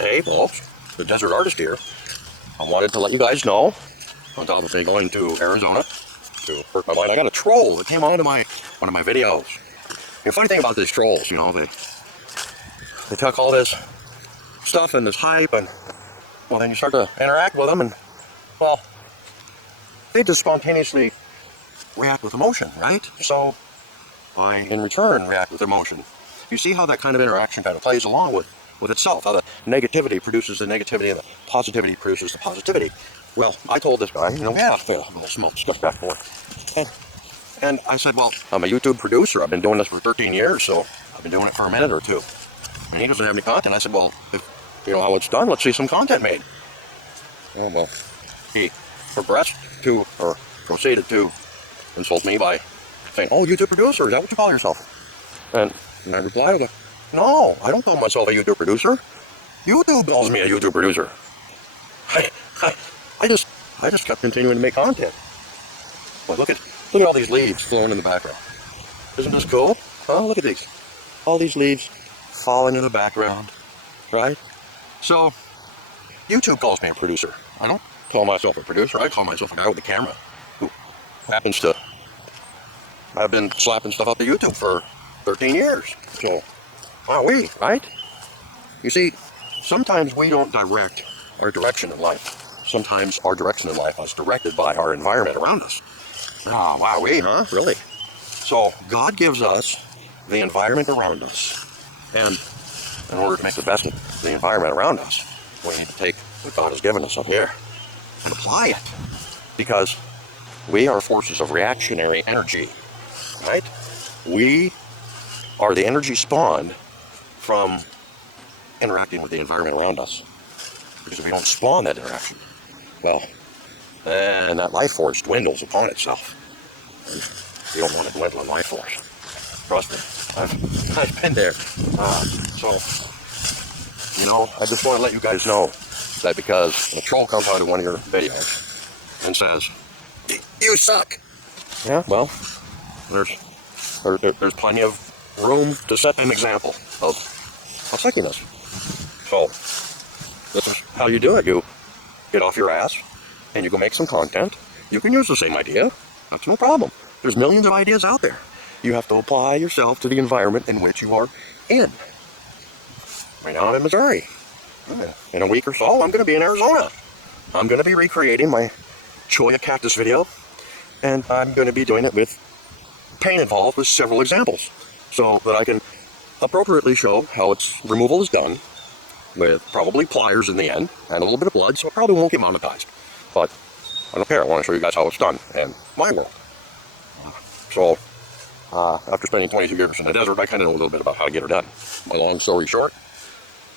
Hey folks, the Desert Artist here. I wanted to let you guys know, on top of me going to Arizona to hurt my mind, I got a troll that came onto one of my videos. The funny thing about these trolls, you know, they talk all this stuff and this hype, and well, then you start to interact with them, and well, they just spontaneously react with emotion, right? So I, in return, react with emotion. You see how that kind of interaction kind of plays along with itself, how the negativity produces the negativity and the positivity produces the positivity. Well, I told this guy, you know, yeah, a little smoke stuff back for it. And I said, well, I'm a YouTube producer. I've been doing this for 13 years, so I've been doing it for a minute or two. And he doesn't have any content. I said, well, if you know how it's done, let's see some content made. Oh, well, he proceeded to insult me by saying, oh, YouTube producer, is that what you call yourself? And I replied, no, I don't call myself a YouTube producer. YouTube calls me a YouTube producer. I just kept continuing to make content. But look at all these leaves flowing in the background. Isn't this cool? Oh, look at these. All these leaves falling in the background, right? So, YouTube calls me a producer. I don't call myself a producer. I call myself a guy with a camera who happens to have been slapping stuff up to YouTube for 13 years. So, wowee, right? You see, sometimes we don't direct our direction in life. Sometimes our direction in life is directed by our environment around us. Ah, wowee, huh? Really? So, God gives us the environment around us. And in order to make the best of the environment around us, we need to take what God has given us up here and apply it. Because we are forces of reactionary energy, right? We are the energy spawned from interacting with the environment around us. Because if we don't spawn that interaction, well, then that life force dwindles upon itself. And you don't want to dwindle a life force. Trust me, I've been there. So, you know, I just want to let you guys know that because a troll comes out of one of your videos and says, you suck. Yeah, well, there's plenty of room to set an example of suckiness. So, this is how you do it. You get off your ass and you go make some content. You can use the same idea. That's no problem. There's millions of ideas out there. You have to apply yourself to the environment in which you are in. Right now I'm in Missouri. In a week or so, I'm going to be in Arizona. I'm going to be recreating my cholla cactus video, and I'm going to be doing it with paint involved with several examples, so that I can appropriately show how its removal is done, with probably pliers in the end, and a little bit of blood, so it probably won't get monetized. But I don't care. I want to show you guys how it's done in my world. So, after spending 22 years in the desert, I kind of know a little bit about how to get her done. My long story short,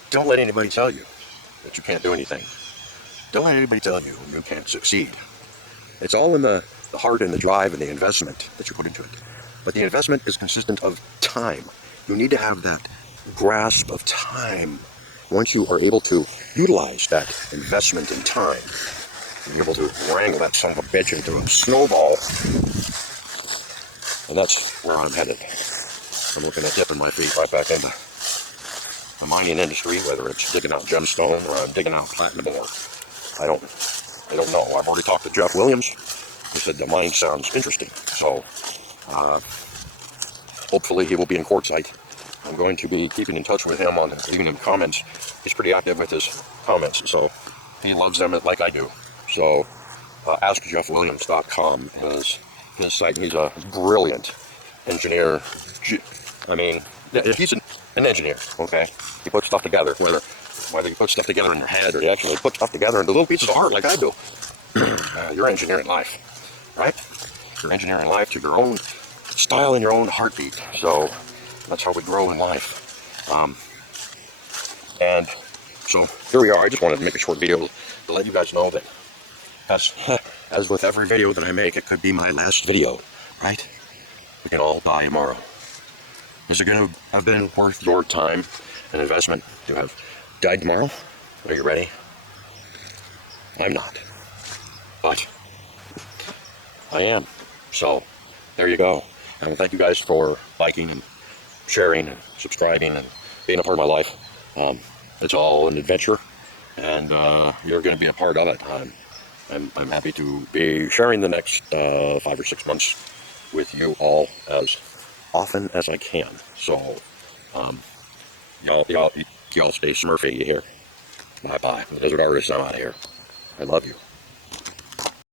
don't let anybody tell you that you can't do anything. Don't let anybody tell you you can't succeed. It's all in the heart and the drive and the investment that you put into it. But the investment is consistent of time. You need to have that grasp of time. Once you are able to utilize that investment in time, you're able to wrangle that son of a bitch into a snowball. And that's where I'm headed. I'm looking at dipping my feet right back into the mining industry, whether it's digging out gemstone or I'm digging out platinum ore. I don't know. I've already talked to Jeff Williams. He said the mine sounds interesting. So, hopefully he will be in quartzite. I'm going to be keeping in touch with him on leaving him comments. He's pretty active with his comments, so he loves them like I do. So, AskJeffWilliams.com is his site. He's a brilliant engineer. I mean, he's an engineer, okay? He puts stuff together, whether you put stuff together in your head or you actually put stuff together into little pieces of art like I do. You're engineering life, right? You're engineering life to your own style and your own heartbeat. So that's how we grow in life. And so here we are. I just wanted to make a short video to let you guys know that as with every video that I make, it could be my last video, right? We can all die tomorrow. Is it going to have been worth your time and investment to have died tomorrow? Are you ready? I'm not. But I am. So there you go. And thank you guys for liking and sharing and subscribing and being a part of my life. It's all an adventure, and you're going to be a part of it. I'm happy to be sharing the next 5 or 6 months with you all as often as I can. So, y'all stay smurfy, you hear? Bye-bye. The Desert Artist, I'm out of here. I love you.